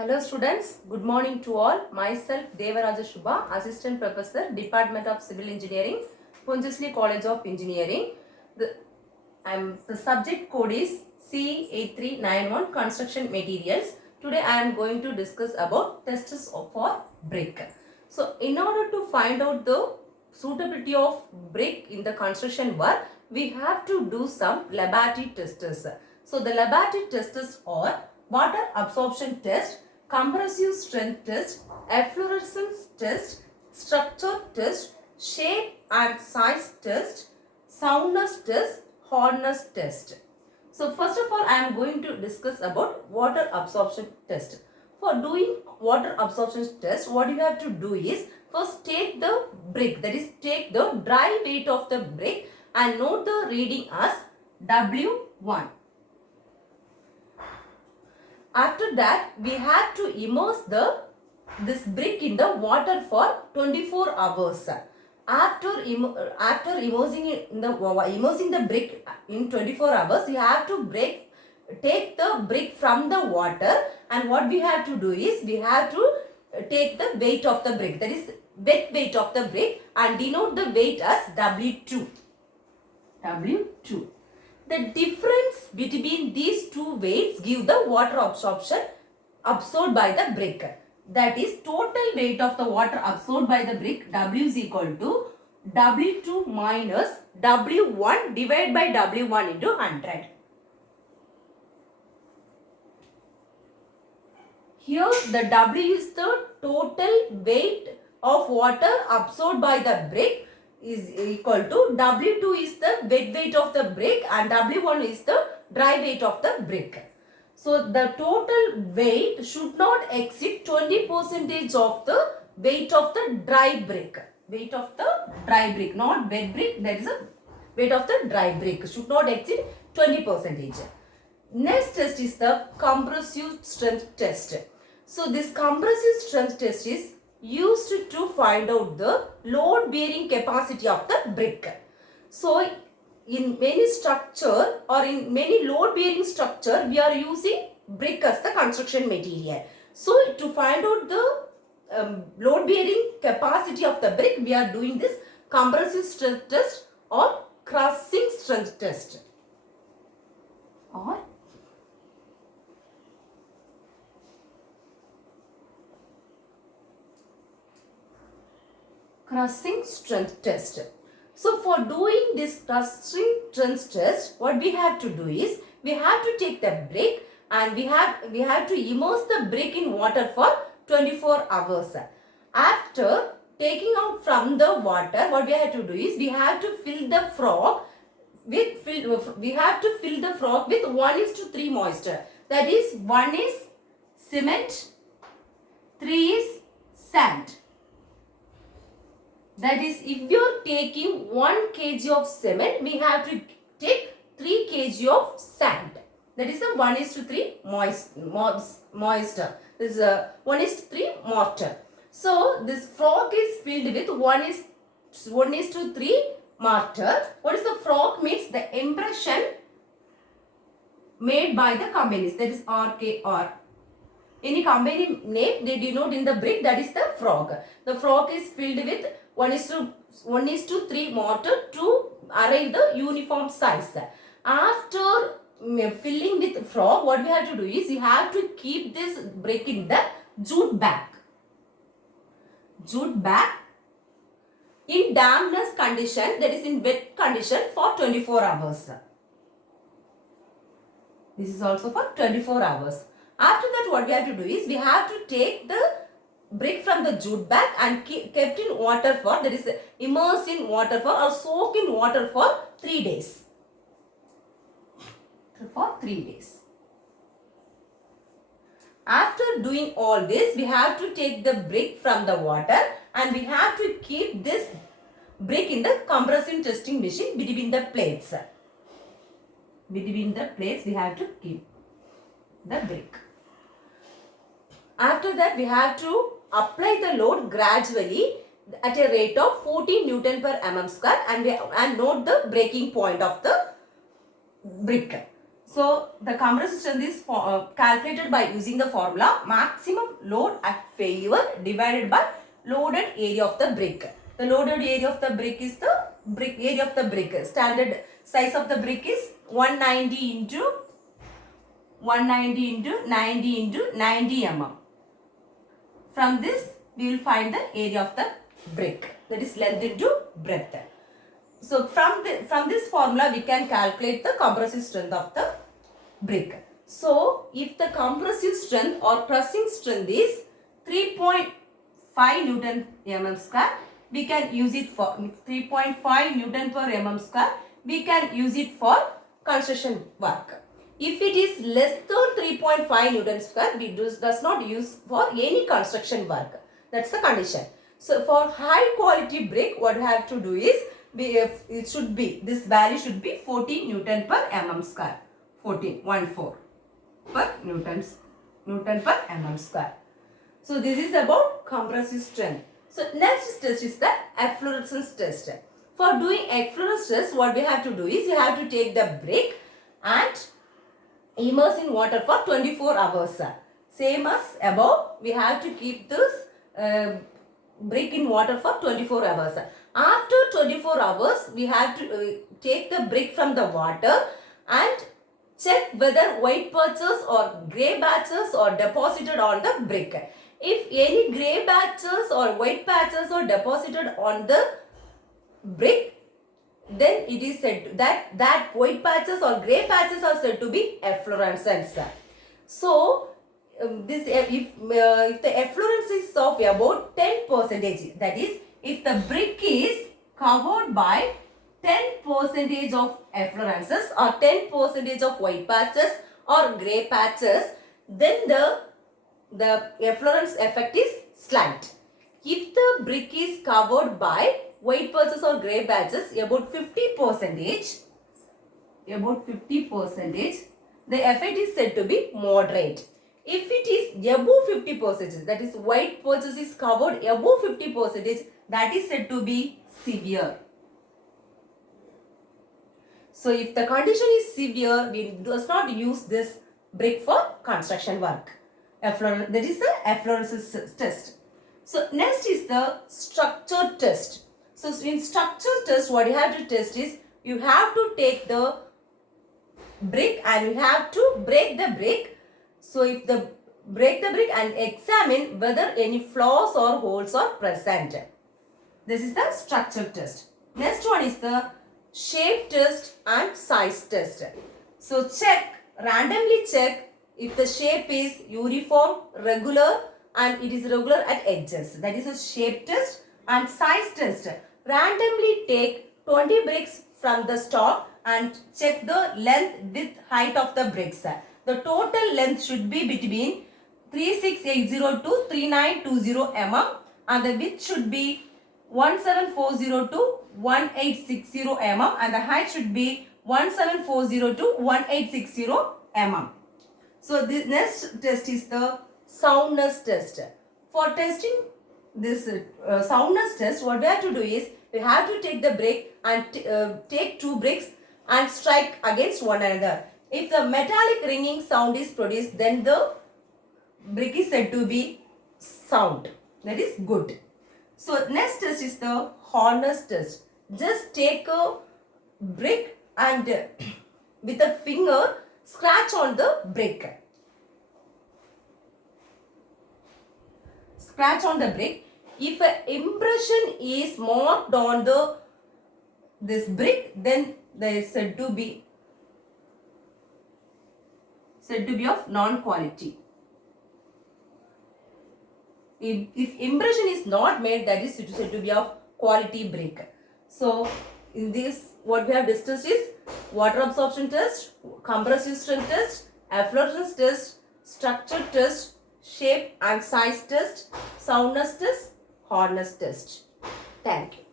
Hello students, good morning to all. Myself Devaraja Shubha, Assistant Professor, Department of Civil Engineering, Pondicherry College of Engineering. The subject code is C8391 Construction Materials. Today I am going to discuss about tests for brick. So in order to find out the suitability of brick in the construction work, we have to do some laboratory tests. So the laboratory tests are water absorption test, compressive strength test, efflorescence test, structure test, shape and size test, soundness test, hardness test. So first of all, I am going to discuss about water absorption test. For doing water absorption test, what you have to do is first take the brick, that is take the dry weight of the brick and note the reading as W1. After that, we had to immerse this brick in the water for 24 hours. After immersing the brick in 24 hours, we have to take the brick from the water, and what we have to do is we have to take the weight of the brick, that is wet weight of the brick, and denote the weight as W2. W2. The difference between these two weights give the water absorption absorbed by the brick. That is total weight of the water absorbed by the brick, W is equal to W2 minus W1 divided by W1 into 100. Here the W is the total weight of water absorbed by the brick is equal to W2 is the wet weight of the brick and W1 is the dry weight of the brick. So the total weight should not exceed 20% of the weight of the dry brick. Weight of the dry brick, not wet brick, that is a weight of the dry brick should not exceed 20%. Next test is the compressive strength test. So this compressive strength test is used to find out the load bearing capacity of the brick. So in many structure or in many load bearing structure, we are using brick as the construction material. So to find out the load bearing capacity of the brick, we are doing this compressive strength test or crushing strength test. Or crushing strength test. So for doing this crushing strength test, what we have to do is we have to take the brick and we have to immerse the brick in water for 24 hours. After taking out from the water, what we have to do is we have to fill the frog with 1:3 moisture. That is 1 is cement, 3 is sand. That is, if you are taking 1 kg of cement, we have to take 3 kg of sand. That is a 1:3 moisture. This is a 1:3 mortar. So this frog is filled with 1:3 mortar. What is the frog means? The impression made by the companies. That is RKR. Any company name they denote in the brick, that is the frog. The frog is filled with 1:3 mortar to arrive the uniform size. After filling with frog, what we have to do is you have to keep this brick in the jute bag. Jute bag in dampness condition, that is in wet condition, for 24 hours. This is also for 24 hours. After that, what we have to do is we have to take the brick from the jute bag and kept in water for, that is immersed in water for or soak in water for 3 days. For 3 days. After doing all this, we have to take the brick from the water and we have to keep this brick in the compressive testing machine between the plates. Between the plates, we have to keep the brick. After that, we have to apply the load gradually at a rate of 14 Newton per mm square and note the breaking point of the brick. So the compressive strength is calculated by using the formula maximum load at failure divided by loaded area of the brick. The loaded area of the brick is the brick area of the brick. Standard size of the brick is 190 into 190 into 90 into 90 mm. From this we will find the area of the brick, that is length into breadth. So from this formula we can calculate the compressive strength of the brick. So if the compressive strength or pressing strength is 3.5 Newton mm square, we can use it for 3.5 Newton per mm square. We can use it for construction work. If it is less than 3.5 Newton square, we does not use for any construction work. That's the condition. So for high quality brick, what we have to do is this value should be 14 Newton per mm square. 14 per Newton per mm square. So this is about compressive strength. So next test is the efflorescence test. For doing efflorescence test, what we have to do is you have to take the brick and immerse in water for 24 hours. Same as above, we have to keep this brick in water for 24 hours. After 24 hours, we have to take the brick from the water and check whether white patches or grey patches are deposited on the brick. If any grey patches or white patches are deposited on the brick, then it is said that white patches or grey patches are said to be efflorescence. So if the efflorescence is of about 10%, that is, if the brick is covered by 10% of efflorescences or 10% of white patches or grey patches, then the efflorescence effect is slight. If the brick is covered by white patches or grey patches about 50%, the effect is said to be moderate. If it is above 50%, that is white patches is covered above 50%, that is said to be severe. So if the condition is severe, we does not use this brick for construction work. That is the efflorescence test. So next is the structure test. So in structure test, what you have to test is you have to take the brick and you have to break the brick. So if break the brick and examine whether any flaws or holes are present. This is the structure test. Next one is the shape test and size test. So randomly check if the shape is uniform, regular, and it is regular at edges. That is a shape test. And size test. Randomly take 20 bricks from the stock and check the length, width, height of the bricks. The total length should be between 36802 to 3920 mm and the width should be 17402 to 1860 mm and the height should be 17402 to 1860 mm. So the next test is the soundness test. For testing this soundness test, what we have to do is we have to take the brick and take 2 bricks and strike against one another. If the metallic ringing sound is produced, then the brick is said to be sound. That is good. So next test is the hardness test. Just take a brick and with a finger scratch on the brick. Scratch on the brick. If an impression is marked on this brick, then they is said to be of non-quality. If impression is not made, that is said to be of quality brick. So in this, what we have discussed is water absorption test, compressive strength test, efflorescence test, structure test, shape and size test, soundness test, hardness test. Thank you.